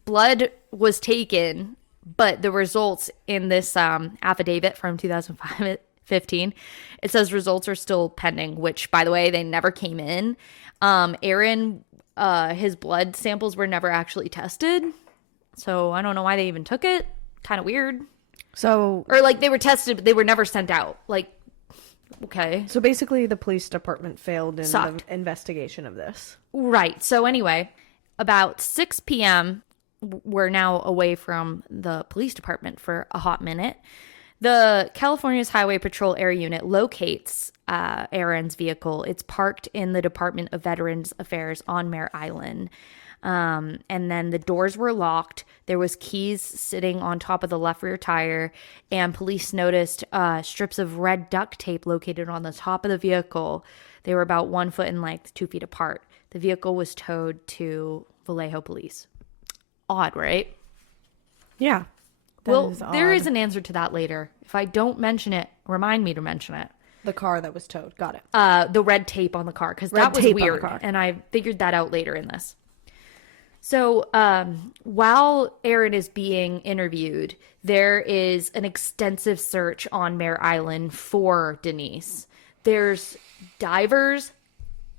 blood was taken, but the results in this affidavit from 2015, it says results are still pending, which, by the way, they never came in. Aaron, his blood samples were never actually tested. So I don't know why they even took it. Kind of weird. So, or like they were tested, but they were never sent out. Like, okay. So basically the police department failed in the investigation of this. Right. So anyway, about 6 p.m., we're now away from the police department for a hot minute. The California's Highway Patrol Air Unit locates Aaron's vehicle. It's parked in the Department of Veterans Affairs on Mare Island. And then the doors were locked. There was keys sitting on top of the left rear tire, and police noticed strips of red duct tape located on the top of the vehicle. They were about 1 foot in length, 2 feet apart. The vehicle was towed to Vallejo police. Odd, right? Yeah. Well, there is an answer to that later. If I don't mention it, remind me to mention it. The car that was towed. Got it. The red tape on the car, because that was weird. And I figured that out later in this. So while Aaron is being interviewed, there is an extensive search on Mare Island for Denise. There's divers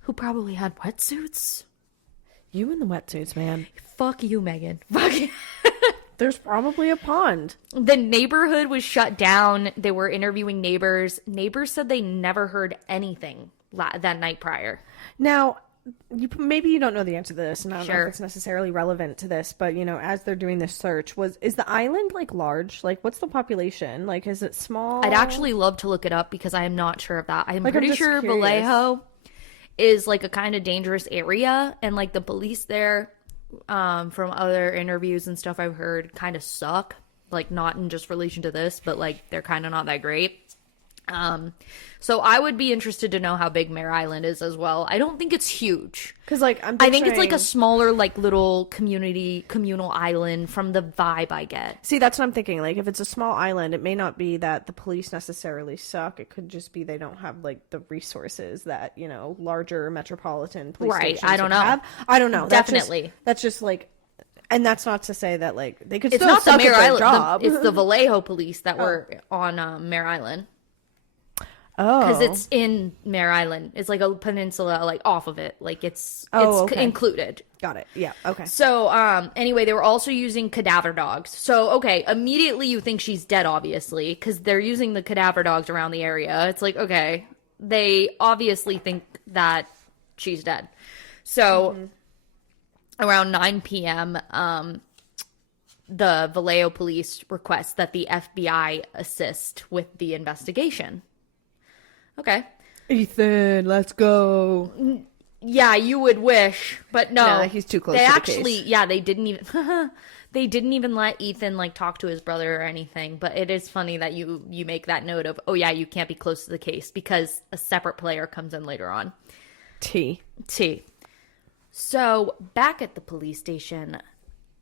who probably had wetsuits. You and the wetsuits, man. Fuck you, Megan. Fuck you. There's probably a pond. The neighborhood was shut down. They were interviewing neighbors. Neighbors said they never heard anything that night prior. Now, maybe you don't know the answer to this, and I don't know if it's necessarily relevant to this, but, as they're doing this search, is the island, like, large? Like, what's the population? Like, is it small? I'd actually love to look it up because I am not sure of that. I'm pretty sure curious. Vallejo is, like, a kind of dangerous area, and, like, the police there from other interviews and stuff I've heard kind of suck. Like, not in just relation to this, but like they're kind of not that great. So I would be interested to know how big Mare Island is as well. I don't think it's huge. Because, like, I think it's like a smaller, like, little communal island from the vibe I get. See, that's what I'm thinking. Like, if it's a small island, it may not be that the police necessarily suck. It could just be they don't have, like, the resources that, you know, larger metropolitan police stations I don't know. have. I don't know. Definitely. That's just like... And that's not to say that, like, they could It's still not the suck Mare at their Island. job. It's the Vallejo police that were on Mare Island. Oh. Because it's in Mare Island. It's like a peninsula, like, off of it. Like, it's okay. included. Got it. Yeah, okay. So, anyway, they were also using cadaver dogs. So, okay, immediately you think she's dead, obviously, because they're using the cadaver dogs around the area. It's like, okay, they obviously think that she's dead. So, around 9 p.m., the Vallejo police request that the FBI assist with the investigation. Okay. Ethan, let's go. Yeah, you would wish, but no. He's too close they to the actually, case. Yeah, they didn't even they didn't even let Ethan like talk to his brother or anything, but it is funny that you make that note of, oh yeah, you can't be close to the case because a separate player comes in later on. T. So, back at the police station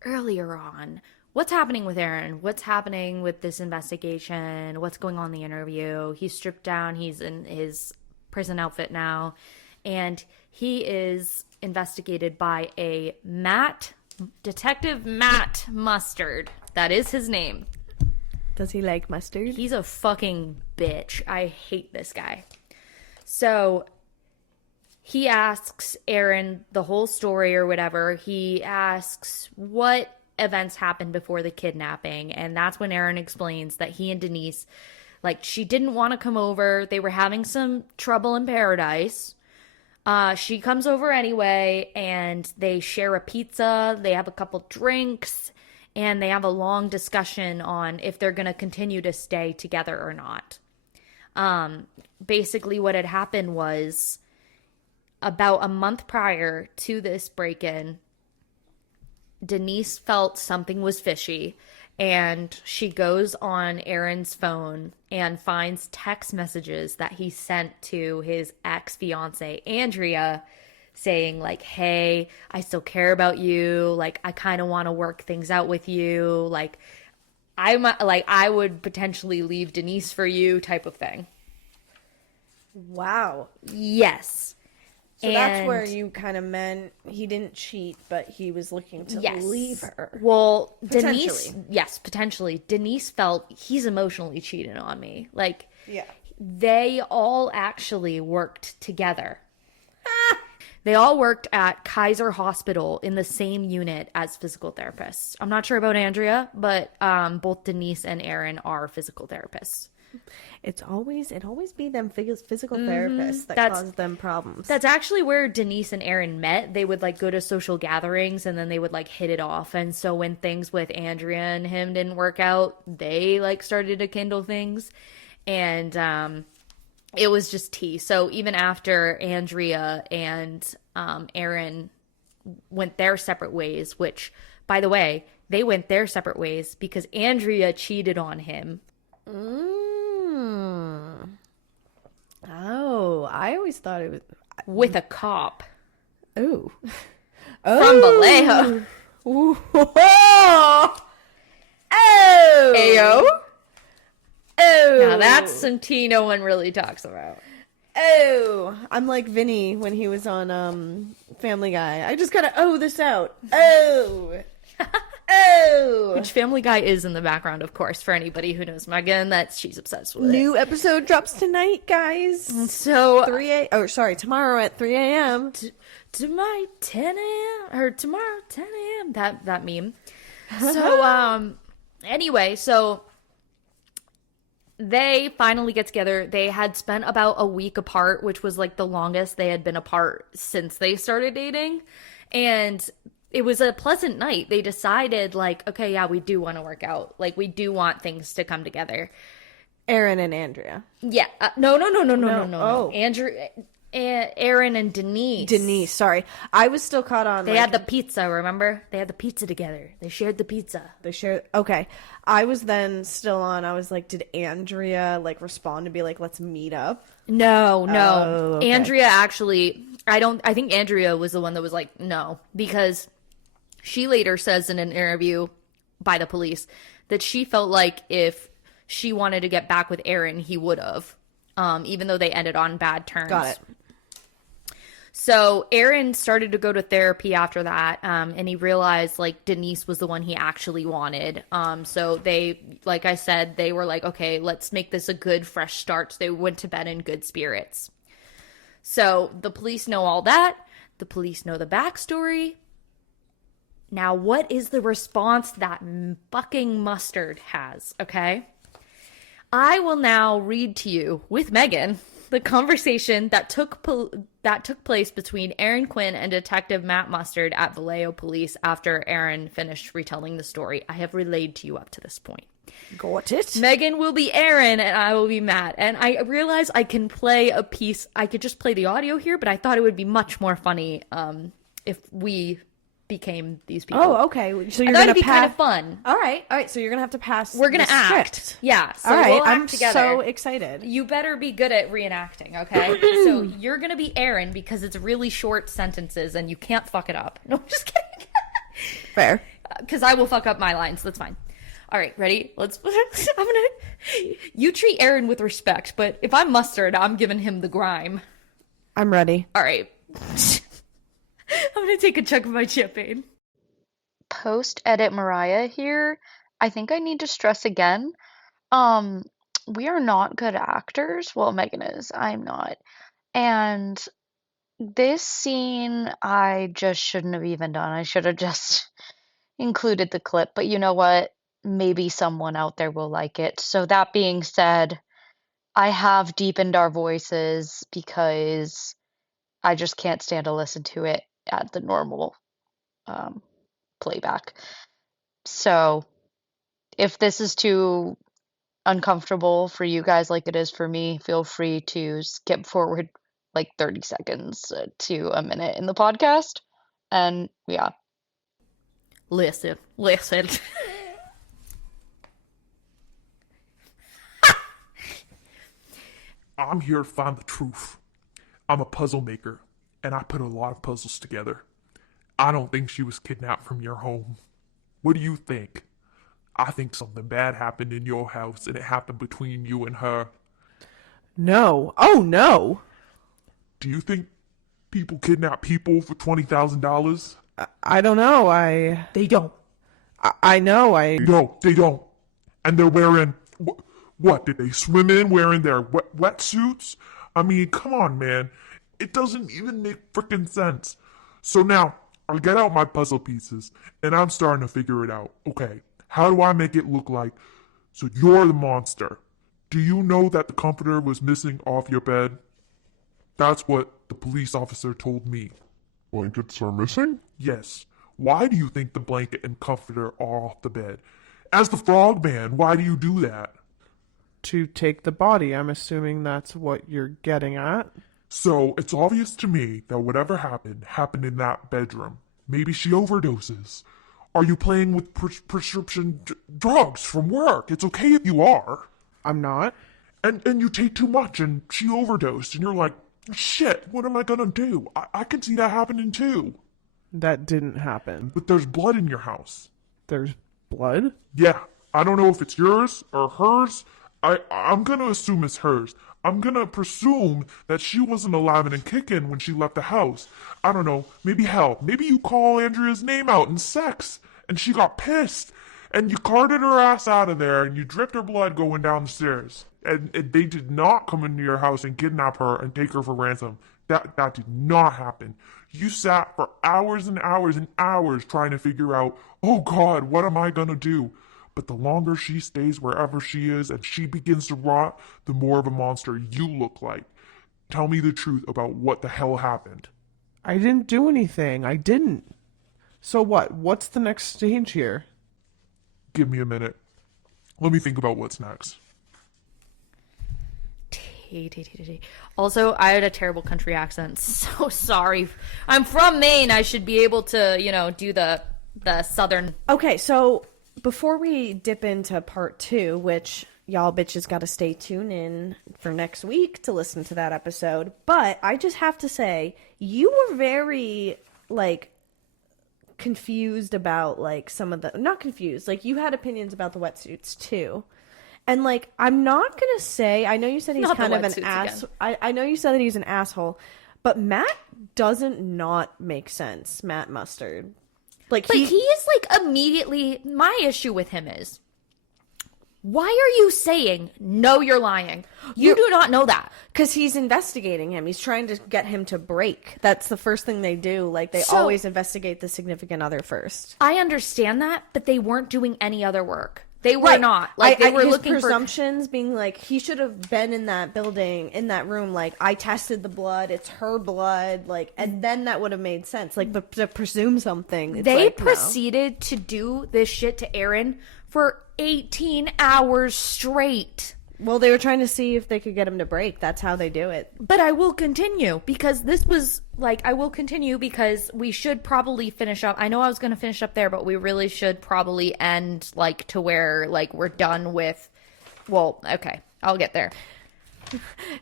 earlier on, what's happening with Aaron? What's happening with this investigation? What's going on in the interview? He's stripped down. He's in his prison outfit now. And he is investigated by a Detective Matt Mustard. That is his name. Does he like mustard? He's a fucking bitch. I hate this guy. So... he asks Aaron the whole story or whatever. He asks what events happened before the kidnapping. And that's when Aaron explains that he and Denise, like, she didn't want to come over. They were having some trouble in paradise. She comes over anyway, and they share a pizza. They have a couple drinks, and they have a long discussion on if they're going to continue to stay together or not. Basically, what had happened was... about a month prior to this break-in, Denise felt something was fishy, and she goes on Aaron's phone and finds text messages that he sent to his ex-fiance, Andrea, saying, like, hey, I still care about you. Like, I kind of want to work things out with you. Like, I would potentially leave Denise for you type of thing. Wow. Yes. So that's where you kind of meant he didn't cheat, but he was looking to leave her. Well, Denise, yes, potentially. Denise felt he's emotionally cheating on me. Like, yeah. They all actually worked together. They all worked at Kaiser Hospital in the same unit as physical therapists. I'm not sure about Andrea, but both Denise and Aaron are physical therapists. It always be them physical therapists that cause them problems. That's actually where Denise and Aaron met. They would like go to social gatherings and then they would like hit it off. And so when things with Andrea and him didn't work out, they like started to kindle things. And it was just tea. So even after Andrea and Aaron went their separate ways, which, by the way, they went their separate ways because Andrea cheated on him. Oh, I always thought it was... with a cop. Oh. From Vallejo. Oh. Ayo. Oh. Now that's some tea no one really talks about. Oh. I'm like Vinny when he was on Family Guy. I just gotta this out. Oh. Oh. Which Family Guy is in the background, of course, for anybody who knows Megan, that she's obsessed with. New episode drops tonight, guys. So tomorrow at 3 a.m. Tomorrow 10 a.m. or tomorrow 10 a.m. That meme. So anyway, so they finally get together. They had spent about a week apart, which was like the longest they had been apart since they started dating. And it was a pleasant night. They decided, like, okay, yeah, we do want to work out. Like, we do want things to come together. Aaron and Andrea. Yeah. No. Oh. Aaron and Denise. Denise, sorry. I was still caught on. They had the pizza, remember? They had the pizza together. They shared the pizza. They shared. Okay. I was then still on. I was like, did Andrea like respond to be like, let's meet up? No. Oh, okay. Andrea actually, I think Andrea was the one that was like, no, because she later says in an interview by the police that she felt like if she wanted to get back with Aaron, he would have, even though they ended on bad terms. Got it. So Aaron started to go to therapy after that, and he realized like Denise was the one he actually wanted. So they, like I said, they were like, okay, let's make this a good fresh start. So they went to bed in good spirits. So the police know all that. The police know the backstory. Now, what is the response that fucking Mustard has? Okay, I will now read to you with Megan the conversation that took place between Aaron Quinn and Detective Matt Mustard at Vallejo Police after Aaron finished retelling the story I have relayed to you up to this point. Got it. Megan will be Aaron and I will be Matt. And I realize I can play a piece. I could just play the audio here, but I thought it would be much more funny if we became these people. Oh, okay. So you're gonna gonna be kind of fun. All right. So you're gonna have to pass. We're gonna the act. script. Yeah. So all right. we'll act I'm together. so excited. You better be good at reenacting, okay? So you're gonna be Aaron because it's really short sentences and you can't fuck it up. No, I'm just kidding. Fair. Because I will fuck up my lines. That's fine. All right, ready? You treat Aaron with respect, but if I'm Mustard, I'm giving him the grime. I'm ready. All right. I'm gonna take a chug of my champagne. Post-edit Mariah here. I think I need to stress again. We are not good actors. Well, Megan is. I'm not. And this scene, I just shouldn't have even done. I should have just included the clip. But you know what? Maybe someone out there will like it. So that being said, I have deepened our voices because I just can't stand to listen to it at the normal playback. So if this is too uncomfortable for you guys like it is for me, feel free to skip forward like 30 seconds to a minute in the podcast. And yeah. Listen. I'm here to find the truth. I'm a puzzle maker, and I put a lot of puzzles together. I don't think she was kidnapped from your home. What do you think? I think something bad happened in your house, and it happened between you and her. No. Oh, no. Do you think people kidnap people for $20,000? I don't know. They don't. I know. No, they don't. And they're wearing... What, did they swim in wearing their wetsuits? I mean, come on, man. It doesn't even make freaking sense. So now, I get out my puzzle pieces, and I'm starting to figure it out. Okay, how do I make it look like? So you're the monster. Do you know that the comforter was missing off your bed? That's what the police officer told me. Blankets are missing? Yes. Why do you think the blanket and comforter are off the bed? As the frogman, why do you do that? To take the body. I'm assuming that's what you're getting at. So, it's obvious to me that whatever happened in that bedroom. Maybe she overdoses. Are you playing with prescription drugs from work? It's okay if you are. I'm not. And you take too much and she overdosed and you're like, shit, what am I gonna do? I can see that happening too. That didn't happen. But there's blood in your house. There's blood? Yeah, I don't know if it's yours or hers. I'm gonna assume it's hers. I'm gonna presume that she wasn't alive and kicking when she left the house. I don't know, maybe you call Andrea's name out in sex, and she got pissed, and you carted her ass out of there, and you dripped her blood going down the stairs. And they did not come into your house and kidnap her and take her for ransom. That did not happen. You sat for hours and hours and hours trying to figure out, oh God, what am I gonna do? But the longer she stays wherever she is and she begins to rot, the more of a monster you look like. Tell me the truth about what the hell happened. I didn't do anything. I didn't. So what? What's the next stage here? Give me a minute. Let me think about what's next. Also, I had a terrible country accent. So sorry. I'm from Maine. I should be able to, do the southern. Okay, so before we dip into part 2, which y'all bitches got to stay tuned in for next week to listen to that episode, but I just have to say, you were very, confused about, some of the... Not confused. You had opinions about the wetsuits, too. And, I'm not going to say... I know you said he's Not kind of an wetsuits ass... again. I know you said that he's an asshole, but Matt doesn't not make sense, Matt Mustard. He is immediately. My issue with him is, why are you saying no? You're lying. You do not know that because he's investigating him. He's trying to get him to break. That's the first thing they do. They always investigate the significant other first. I understand that, but they weren't doing any other work. They were not. They were looking for presumptions, being he should have been in that building, in that room. I tested the blood; it's her blood. And then that would have made sense. But to presume something, they proceeded to do this shit to Aaron for 18 hours straight. Well, they were trying to see if they could get him to break. That's how they do it. But I will continue because this was I will continue because we should probably finish up. I know I was going to finish up there, but we really should probably end to where we're done with. Well, okay, I'll get there.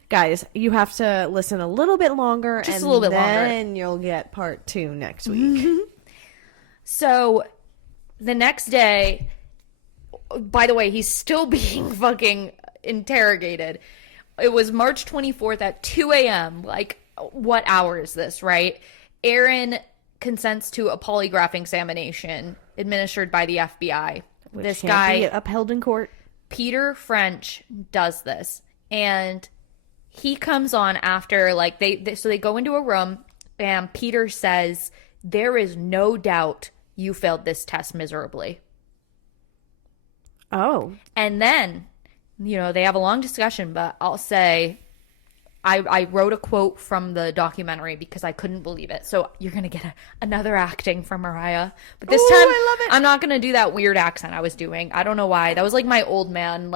Guys, you have to listen a little bit longer. Just a little bit longer. Then you'll get part 2 next week. So the next day, by the way, he's still being fucking interrogated. It was March 24th at 2 a.m. What hour is this, right? Aaron consents to a polygraph examination administered by the FBI. Which this can't guy be upheld in court. Peter French does this, and he comes on after they go into a room, and Peter says, "There is no doubt you failed this test miserably." Oh, and then they have a long discussion, but I'll say I wrote a quote from the documentary because I couldn't believe it. So you're going to get another acting from Mariah. But this time, I love it. I'm not going to do that weird accent I was doing. I don't know why. That was my old man,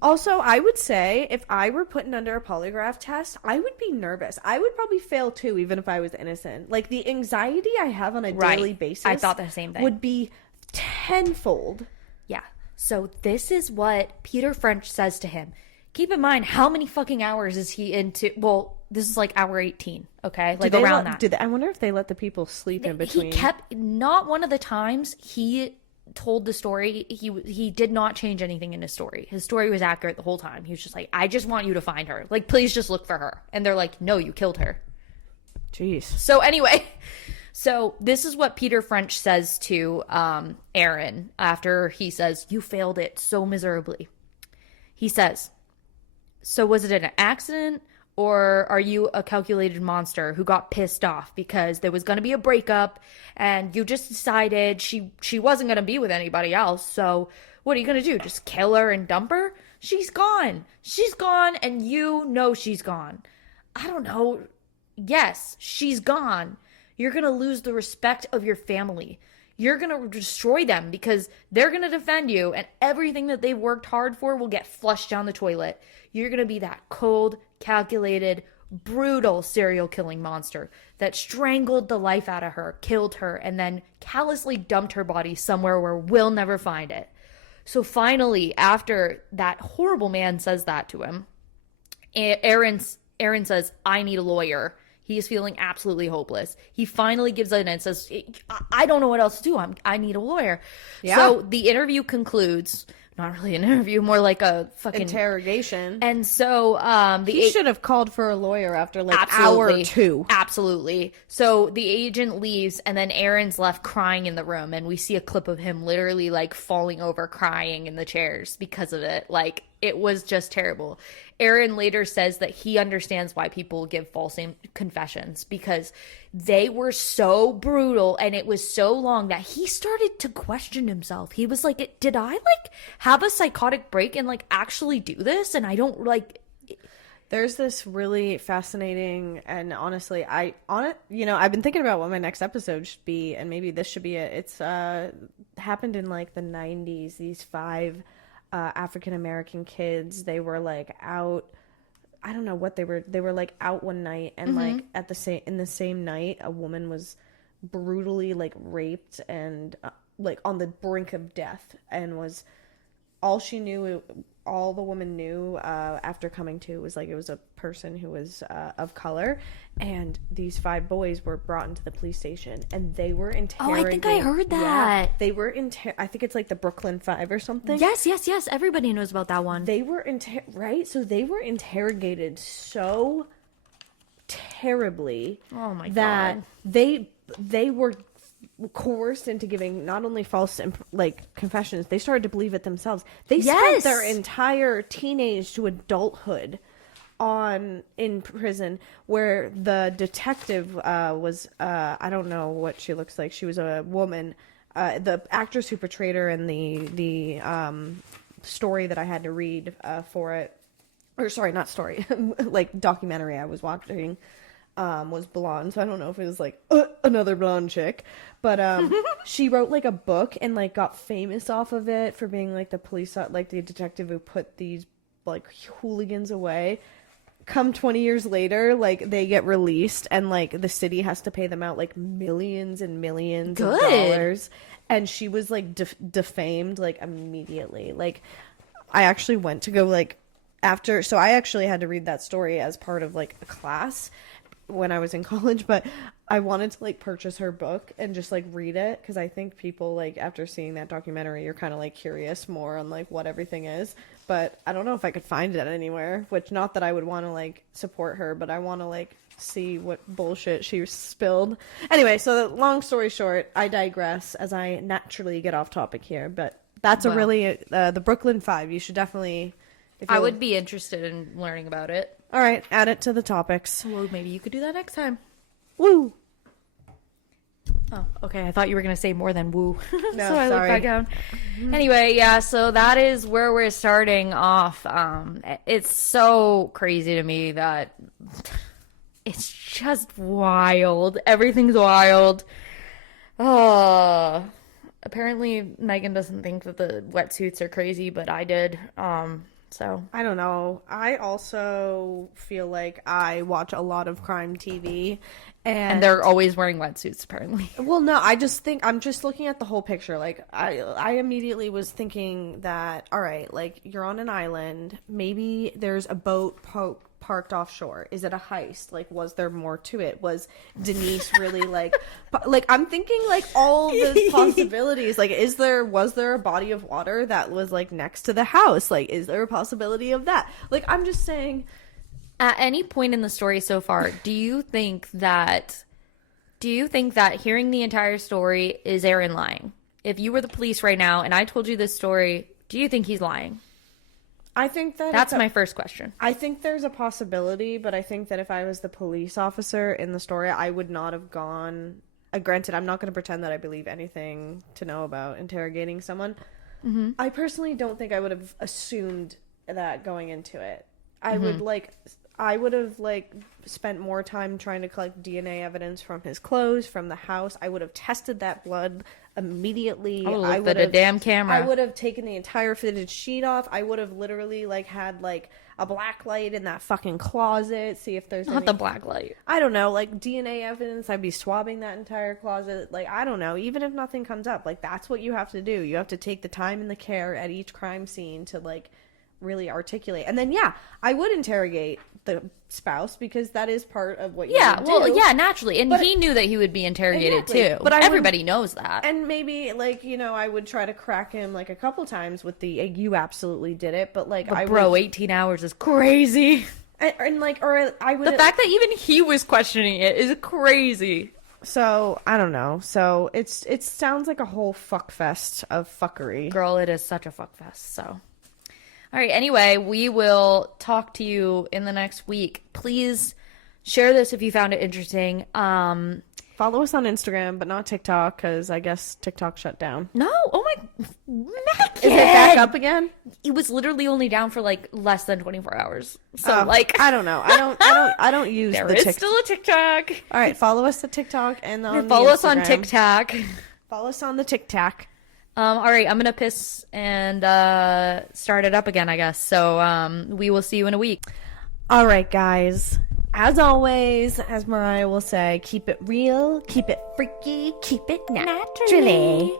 Also, I would say if I were put under a polygraph test, I would be nervous. I would probably fail too, even if I was innocent. The anxiety I have on a daily basis. I thought the same thing. Would be tenfold. Yeah. So this is what Peter French says to him. Keep in mind, how many fucking hours is he into? Well, this is hour 18, okay? Around that. I wonder if they let the people sleep in between. He kept, not one of the times he told the story, he did not change anything in his story. His story was accurate the whole time. He was just I just want you to find her. Please just look for her. And they're no, you killed her. Jeez. So anyway, so this is what Peter French says to Aaron after he says, "You failed it so miserably." He says, "So was it an accident, or are you a calculated monster who got pissed off because there was going to be a breakup and you just decided she wasn't going to be with anybody else? So what are you going to do? Just kill her and dump her? She's gone. She's gone, and you know she's gone." I don't know. Yes, she's gone. You're going to lose the respect of your family. You're going to destroy them because they're going to defend you, and everything that they've worked hard for will get flushed down the toilet. You're going to be that cold, calculated, brutal serial killing monster that strangled the life out of her, killed her, and then callously dumped her body somewhere where we'll never find it. So finally, after that horrible man says that to him, Aaron says, "I need a lawyer." He is feeling absolutely hopeless. He finally gives in and says, "I don't know what else to do. I need a lawyer." Yeah. So the interview concludes. Not really an interview, more like a fucking interrogation. And so he should have called for a lawyer after absolutely, hour 2. Absolutely. So the agent leaves, and then Aaron's left crying in the room, and we see a clip of him literally falling over crying in the chairs because of it. It was just terrible. Aaron later says that he understands why people give false confessions because they were so brutal and it was so long that he started to question himself. He was like, did I have a psychotic break and actually do this? And I don't There's this really fascinating, and honestly, I've been thinking about what my next episode should be, and maybe this should be it. It's happened in the 90s. These 5 African American kids, they were out I don't know what they were like out one night, and like in the same night a woman was brutally like raped and like on the brink of death, and was all the woman knew after coming to was like it was a person who was of color, and these 5 boys were brought into the police station, and they were interrogated. Oh, I think I heard that. Yeah, they were I think it's like the Brooklyn 5 or something. Yes. Everybody knows about that one. They were right? So they were interrogated so terribly that they were coerced into giving not only false like confessions, they started to believe it themselves. They spent their entire teenage to adulthood in prison, where the detective was I don't know what she looks like. She was a woman. The actress who portrayed her in the story that I had to read for it, or sorry, not story, like documentary I was watching, was blonde. So I don't know if it was like another blonde chick, but she wrote like a book and like got famous off of it for being like the police, like the detective who put these like hooligans away. Come 20 years later, like they get released, and like the city has to pay them out like millions and millions of dollars, and she was like defamed like immediately. Like I actually went to go like after, so I actually had to read that story as part of like a class when I was in college, but I wanted to like purchase her book and just like read it, because I think people like after seeing that documentary, you're kind of like curious more on like what everything is. But I don't know if I could find it anywhere, which not that I would want to like support her, but I want to like see what bullshit she spilled. Anyway, so long story short, I digress as I naturally get off topic here, but that's a really the Brooklyn 5. You should definitely, I would be interested in learning about it. All right, add it to the topics. Well, maybe you could do that next time. Woo. Oh, okay. I thought you were going to say more than woo. No, so I looked back down. Anyway, yeah, so that is where we're starting off. It's so crazy to me that it's just wild. Everything's wild. Apparently Megan doesn't think that the wetsuits are crazy, but I did. So I don't know. I also feel like I watch a lot of crime TV, and they're always wearing wetsuits apparently. Well, no, I just think I'm just looking at the whole picture. Like I immediately was thinking that, all right, like you're on an island, maybe there's a boat parked offshore. Is it a heist? Like, was there more to it? Was Denise really like I'm thinking like all the possibilities. Like, was there a body of water that was like next to the house? Like, is there a possibility of that? Like, I'm just saying. At any point in the story so far, do you think that hearing the entire story is Aaron lying? If you were the police right now and I told you this story, do you think he's lying? I think that's my first question. I think there's a possibility, but I think that if I was the police officer in the story, I would not have gone. Granted, I'm not going to pretend that I believe anything to know about interrogating someone. Mm-hmm. I personally don't think I would have assumed that going into it. I would have spent more time trying to collect DNA evidence from his clothes, from the house. I would have tested that blood immediately. I would have a damn camera. I would have taken the entire fitted sheet off. I would have literally had a black light in that fucking closet. See if there's not the black light. I don't know, DNA evidence. I'd be swabbing that entire closet. I don't know. Even if nothing comes up, that's what you have to do. You have to take the time and the care at each crime scene to really articulate. And then I would interrogate the spouse, because that is part of what you would do. Well, naturally. And he knew that he would be interrogated too. But everybody knows that. And maybe I would try to crack him a couple times with the you absolutely did it, but 18 hours is crazy. I would, the fact that even he was questioning it is crazy. So I don't know. So it sounds like a whole fuck fest of fuckery. Girl, it is such a fuck fest. So all right, anyway, we will talk to you in the next week. Please share this if you found it interesting. Follow us on Instagram, but not TikTok, because I guess TikTok shut down. No, oh my, Megan! Is it back up again? It was literally only down for less than 24 hours. So I don't know. I don't use there is still a TikTok. All right, follow us on TikTok and follow us on TikTok. Follow us on the TikTok. All right, I'm gonna piss and start it up again, I guess. So we will see you in a week. All right, guys. As always, as Mariah will say, keep it real, keep it freaky, keep it naturally.